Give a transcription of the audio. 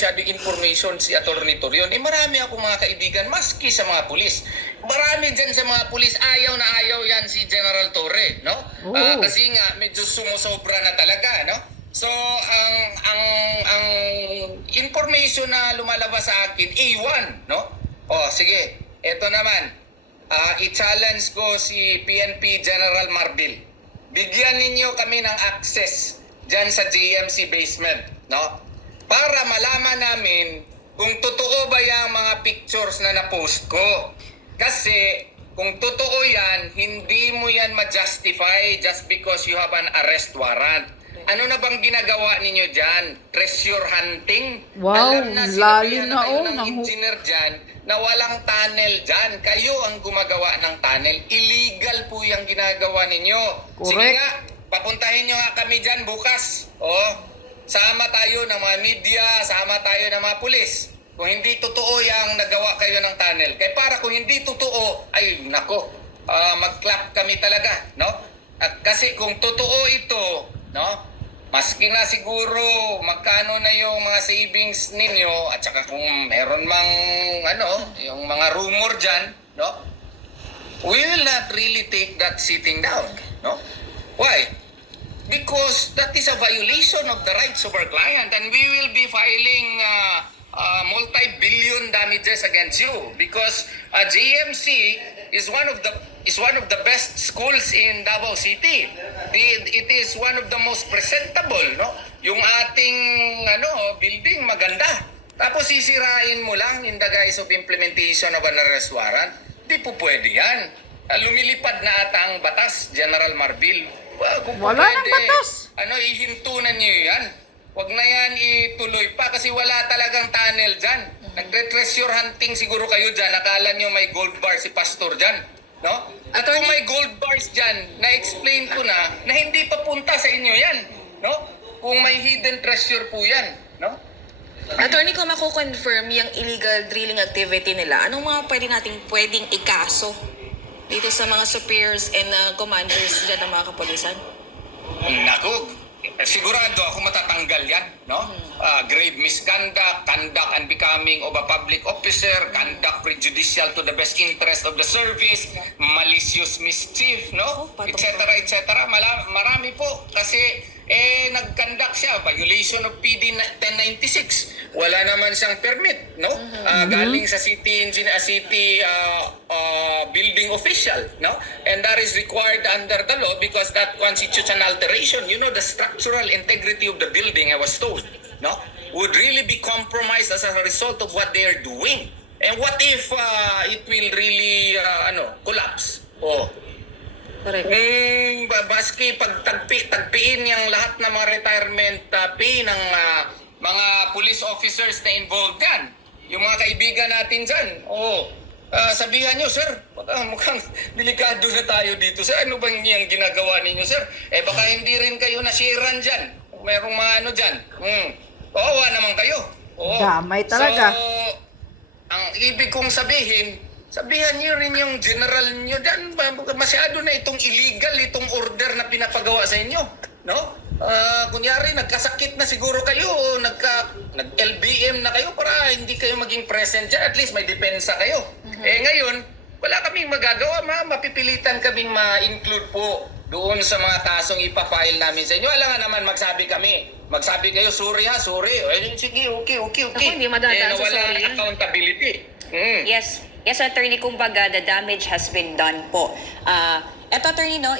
masyado information si Atty. Torion. Marami akong mga kaibigan, maski sa mga pulis. Marami dyan sa mga pulis, ayaw na ayaw yan si General Torre, no? Kasi nga, medyo sumusobra na talaga, no? So, ang information na lumalabas sa akin, A1, no? Sige, eto naman. I-challenge ko si PNP General Marbil. Bigyan ninyo kami ng access dyan sa JMC basement, no? Para malaman namin kung totoo ba yung mga pictures na na-post ko. Kasi kung totoo yan, hindi mo yan ma-justify just because you have an arrest warrant. Ano na bang ginagawa ninyo dyan? Treasure hunting? Wow, alam na, lalim na kayo ng ng engineer dyan na walang tunnel dyan. Kayo ang gumagawa ng tunnel. Illegal po yung ginagawa ninyo. Correct. Sige nga, papuntahin nyo nga kami dyan bukas. Sama tayo ng mga media, sama tayo ng mga pulis. Kung hindi totoo yung nagawa kayo ng tunnel. Kaya para kung hindi totoo, ay nako, mag-clap kami talaga, no? At kasi kung totoo ito, no? Maski na siguro magkano na yung mga savings ninyo at saka kung meron mang yung mga rumor dyan, no? We will not really take that sitting down, no? Why? Because that is a violation of the rights of our client and we will be filing multi-billion damages against you because JMC is one of the best schools in Davao City. It is one of the most presentable, no? Yung ating building maganda. Tapos sisirain mo lang in the guise of implementation of an arrest warrant. Di po pwede yan. Lumilipad na ata ang batas, General Marbil. Kung wala pwede, nang batas. Ihintunan nyo yan. Huwag na yan ituloy pa kasi wala talagang tunnel dyan. Nagre-treasure hunting siguro kayo dyan. Akala nyo may gold bar si Pastor dyan. No? At kung may gold bars dyan, na-explain ko na hindi papunta sa inyo yan. No? Kung may hidden treasure po yan. No? Attorney, kung mako-confirm yung illegal drilling activity nila, anong mga pwedeng ikaso dito sa mga superiors and commanders dyan ng mga kapulisan? Naku, sigurado ako matatanggal yan, no? Grave misconduct, conduct unbecoming of a public officer, conduct prejudicial to the best interest of the service, malicious mischief, no? Etc. Marami po kasi nag-conduct siya, violation of PD 1096. Wala naman siyang permit, no? Galing sa city building official, no? And that is required under the law because that constitutes an alteration. You know, the structural integrity of the building, I was told, no? Would really be compromised as a result of what they are doing. And what if it will really collapse? Correct. Baski pagtagpiin yung lahat ng mga retirement pay ng mga police officers na involved yan. Yung mga kaibigan natin dyan. Sabihan nyo, sir, mukhang delikado na tayo dito. Sir, ano bang yung ginagawa ninyo, sir? Baka hindi rin kayo nasiran dyan. Merong mga dyan. Kawawa naman kayo. Damay talaga. So, ang ibig kong sabihan niyo rin yung general niyo dyan. Masyado na itong illegal, itong order na pinapagawa sa inyo. No? Kunyari, nagkasakit na siguro kayo, nag-LBM na kayo para hindi kayo maging present dyan. At least may depensa kayo. Ngayon, wala kaming magagawa. Mapipilitan kaming ma-include po doon sa mga kasong ipa-file namin sa inyo. Alam nga naman, magsabi kayo, sorry ha, sorry. Sige, okay. Ako, hindi madadaan sa wala sorry yan. accountability. Yes, attorney, kumbaga the damage has been done po. Eto attorney, no,